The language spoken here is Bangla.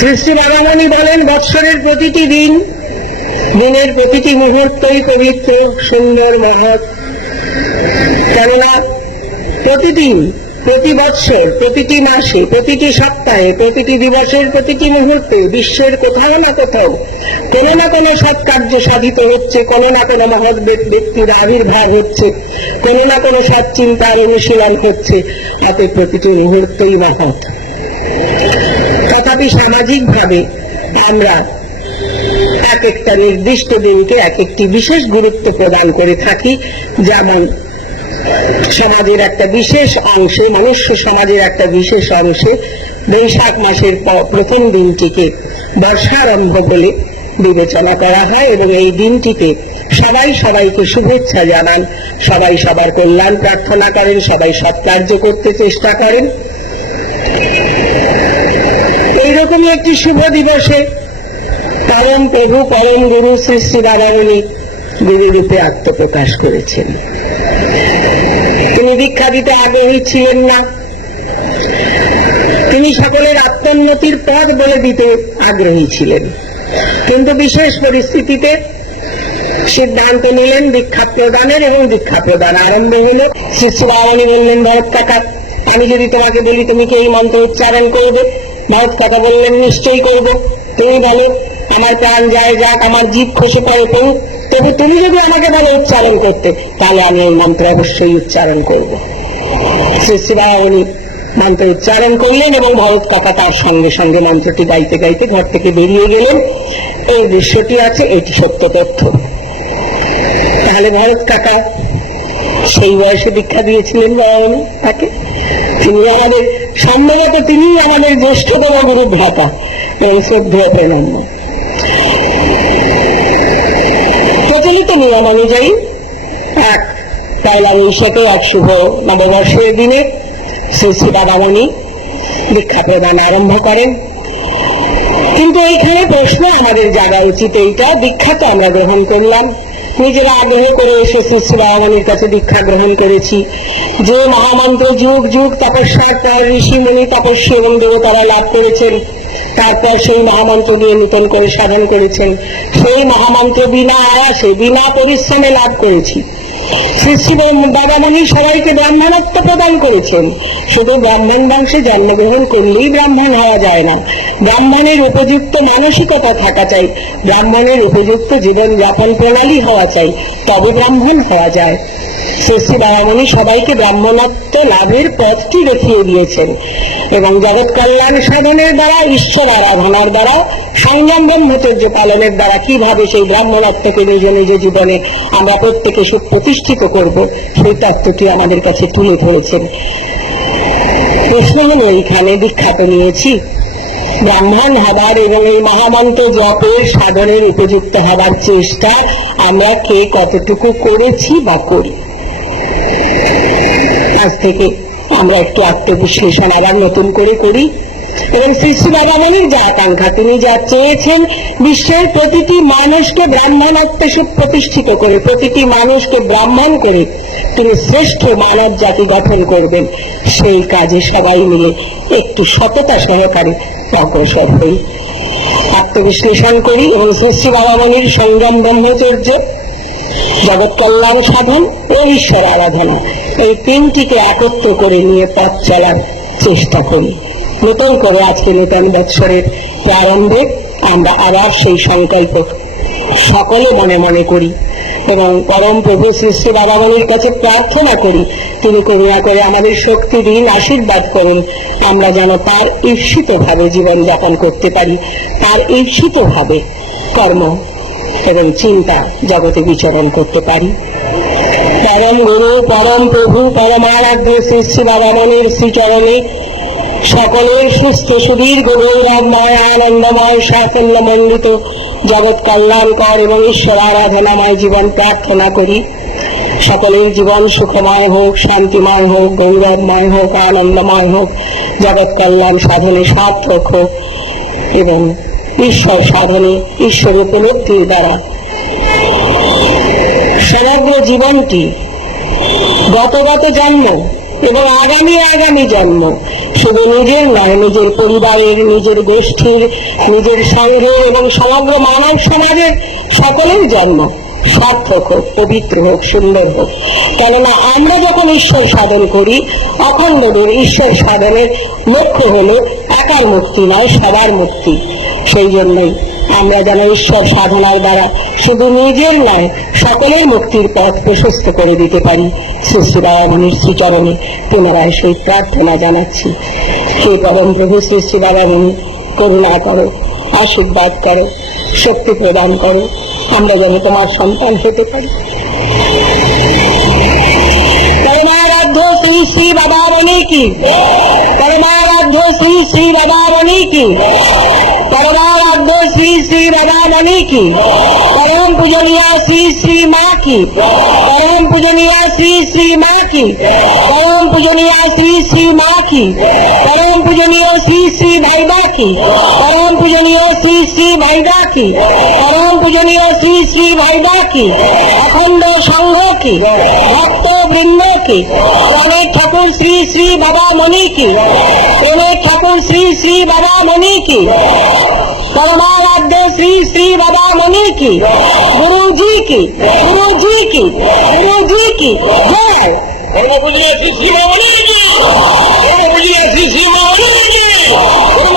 শ্রী শ্রী বাবামণি বলেন, বৎসরের প্রতিটি দিন, দিনের প্রতিটি মুহূর্তই পবিত্র, সুন্দর, মহৎ। কেননা প্রতিদিন, প্রতি বৎসর, প্রতিটি মাসে, প্রতিটি সপ্তাহে, প্রতিটি দিবসের প্রতিটি মুহূর্তে বিশ্বের কোথাও না কোথাও কোনো না কোনো সৎকার্য সাধিত হচ্ছে, কোনো না কোনো মহৎ ব্যক্তির আবির্ভাব হচ্ছে, কোনো না কোনো সৎ চিন্তার অনুশীলন হচ্ছে। তাতে প্রতিটি মুহূর্তই মহৎ। তথাপি সামাজিকভাবে আমরা এক একটা নির্দিষ্ট দিনকে এক একটি বিশেষ গুরুত্ব প্রদান করে থাকি। যেমন সমাজের একটা বিশেষ অংশে, মনুষ্য সমাজের একটা বিশেষ অংশে বৈশাখ মাসের প্রথম দিনটিকে বর্ষারম্ভ বলে বিবেচনা করা হয় এবং এই দিনটিতে সবাই সবাইকে শুভেচ্ছা জানান, সবাই সবার কল্যাণ প্রার্থনা করেন, সবাই সৎ কার্য করতে চেষ্টা করেন। এইরকমই একটি শুভ দিবসে পরম প্রভু, পরম গুরু শ্রী শ্রী বাবামণি গুরুরূপে আত্মপ্রকাশ করেছেন। তিনি দীক্ষা দিতে আগ্রহী ছিলেন না, তিনি সকলের আত্মোন্নতির পথ বলে দিতে আগ্রহী ছিলেন। কিন্তু বিশেষ পরিস্থিতিতে সিদ্ধান্ত নিলেন দীক্ষা প্রদানের এবং দীক্ষা প্রদান আরম্ভ হল। শ্রী শ্রী বাবামণি বললেন, ভরত কাকা, আমি যদি তোমাকে বলি তুমি কি এই মন্ত্র উচ্চারণ করবে? ভরত কাকা বললেন, নিশ্চয়ই করব। তুমি বলো, আমার প্রাণ যায় যাক, আমার জীব খসে পড়ে পড়ুক, তবে তুমি যদি আমাকে বলো উচ্চারণ করতে, তাহলে আমি এই মন্ত্র অবশ্যই উচ্চারণ করব। শ্রী শ্রী বাবামণি মন্ত্র উচ্চারণ করলেন এবং ভরত কাকা তার সঙ্গে সঙ্গে মন্ত্রটি গাইতে গাইতে ঘর থেকে বেরিয়ে গেলেন। এই দৃশ্যটি আছে, এটি সত্য তথ্য। তাহলে ভরত কাকা সেই বয়সে দীক্ষা দিয়েছিলেন বাবামণি তাকে। তিনি আমাদের সম্ভবত তিনি আমাদের জ্যেষ্ঠতম গুরু ভ্রাতা এবং শ্রদ্ধেয় প্রণম্য। প্রচলিত নিয়ম অনুযায়ী পয়লা বৈশাখে এক শুভ নববর্ষের দিনে শ্রী শ্রী বাবামণি দীক্ষা প্রদান আরম্ভ করেন। কিন্তু এইখানে প্রশ্ন আমাদের জানা উচিত এইটা, দীক্ষা তো আমরা গ্রহণ করলাম, নিজেরা আগ্রহ করে এসে শ্রী শ্রী বাবামণির কাছে দীক্ষা গ্রহণ করেছি। যে মহামন্ত্র যুগ যুগ তপস্যার পর ঋষি মুনি তপস্বী এবং দেবতারা লাভ করেছেন, তারপর সেই মহামন্ত্র দিয়ে নূতন করে সাধন করেছেন, সেই মহামন্ত্র বিনা আয়াসে, বিনা পরিশ্রমে লাভ করেছি। শ্রী শ্রী বাবামণি সবাইকে ব্রাহ্মণত্ব প্রদান করেছেন। শুধু ব্রাহ্মণ বংশে জন্মগ্রহণ করলেই ব্রাহ্মণ হওয়া যায় না, ব্রাহ্মণের উপযুক্ত মানসিকতা থাকা চাই, ব্রাহ্মণের উপযুক্ত জীবনযাপন প্রণালী হওয়া চাই, তবে ব্রাহ্মণ হওয়া যায়। শ্রী শ্রী বাবামণি সবাইকে ব্রাহ্মণত্ব লাভের পথটি দেখিয়ে দিয়েছেন এবং জগৎ কল্যাণ সাধনের দ্বারা, ঈশ্বর আরাধনার দ্বারা, সংযম ব্রহ্মচর্য পালনের দ্বারা কিভাবে সেই ব্রাহ্মণত্বকে নিজ নিজ জীবনে আমরা প্রত্যেকে সুপ্রতিষ্ঠিত করব, সেই তত্ত্বটি আমাদের কাছে তুলে ধরেছেন। প্রশ্ন হল, এইখানে দীক্ষা তো নিয়েছি, ব্রাহ্মণ হবার এবং এই মহামন্ত্র জপের সাধনের উপযুক্ত হবার চেষ্টা আমরা কে কতটুকু করেছি বা করি? আজ থেকে আমরা একটু আত্মবিশ্লেষণ আবার নতুন করে করি এবং শ্রী শ্রী বাবামণির যা আকাঙ্ক্ষা, তিনি যা চেয়েছেন বিশ্বের প্রতিটি মানুষকে ব্রাহ্মণত্বে সুপ্রতিষ্ঠিত করে, প্রতিটি মানুষকে ব্রাহ্মণ করে তিনি শ্রেষ্ঠ মানব জাতি গঠন করবেন, সেই কাজে সবাই মিলে একটু সততা সহকারে অগ্রসর হই, আত্মবিশ্লেষণ করি এবং শ্রী শ্রী বাবামণির সংযম ব্রহ্মচর্য, জগৎ কল্যাণ সাধন ও ঈশ্বর আরাধনা, এই তিনটিকে একত্র করে নিয়ে পথ চলার চেষ্টা করি। নতুন করে আজকে নতুন বৎসরের প্রারম্ভে আমরা আবার সেই সংকল্প সকলে মনে মনে করি এবং পরম প্রভু শ্রী শ্রী বাবামণির কাছে প্রার্থনা করি, তিনি করুণা করে আমাদের শক্তি দিন, আশীর্বাদ করুন, আমরা যেন তার ঈপ্সিত ভাবে জীবনযাপন করতে পারি, তার ঈপ্সিত ভাবে কর্ম এবং চিন্তা জগতে বিচরণ করতে পারি। পরম গুরু, পরম প্রভু, পরমারাধ্য শ্রী শ্রী বাবামণির শ্রীচরণে সকলের সুস্থ সুদীর্ঘ গৌরবময় আনন্দময় সাফল্যমণ্ডিত জগৎ কল্যাণকর এবং ঈশ্বর আরাধনাময় জীবন প্রার্থনা করি। সকলের জীবন সুখময় হোক, শান্তিময় হোক, গৌরবময় হোক, আনন্দময় হোক, জগৎ কল্যাণ সাধনে সার্থক হোক এবং ঈশ্বর সাধনে, ঈশ্বর উপলব্ধির দ্বারা সমগ্র জীবনটি গত জন্ম এবং আগামী জন্ম শুধু নিজের নয়, নিজের পরিবারের, নিজের গোষ্ঠীর, নিজের সংঘের এবং সমগ্র মানব সমাজের সকলের জন্ম সার্থক হোক, পবিত্র হোক, সুন্দর হোক। কেননা আমরা যখন ঈশ্বর সাধন করি, অখণ্ডদের ঈশ্বর সাধনের লক্ষ্য হল একার মুক্তি নয়, সবার মুক্তি। সেই জন্যই আমরা যেন ঈশ্বর সাধনার দ্বারা শুধু নিজের নয়, সকলের মুক্তির পথ প্রশস্ত করে দিতে পারি। শ্রী শ্রী বাবামণির শ্রীচরণে পুনরায় সহিত প্রার্থনা জানাচ্ছি, হে পরম প্রভু শ্রী শ্রী বাবামণি, করুণা করো, আশীর্বাদ করো, শক্তি প্রদান করো, আমরা যেন তোমার সন্তান হতে পারি। পরমারাধ্য শ্রী শ্রী বাবামণি কি, পরমারাধ্য শ্রী শ্রী বাবামণি কি, পরমারাধ্য শ্রী শ্রী বাবামণি কি, পরম পূজনীয় শ্রী শ্রী মা কি, পরম পূজনীয় শ্রী শ্রী মা কি, পরম পূজনীয় শ্রী শ্রী মা কি, পরম পূজনীয় শ্রী শ্রী ভাইবা কি, পরম পূজনীয় শ্রী শ্রী ভাইবা কি, পরম পূজনীয় শ্রী শ্রী ভাইবা কি, অখণ্ড সংঘ কি, ভক্ত বৃন্দ কি, প্রাণের ঠাকুর শ্রী শ্রী বাবামণি কি, প্রেমের ঠাকুর শ্রী শ্রী বাবামণি কি, परमाराध्य श्री श्री बाबामणि की, गुरु जी की, गुरु जी की, गुरु जी की जय। श्री श्री बाबामणि की, श्री श्री बाबामणि की।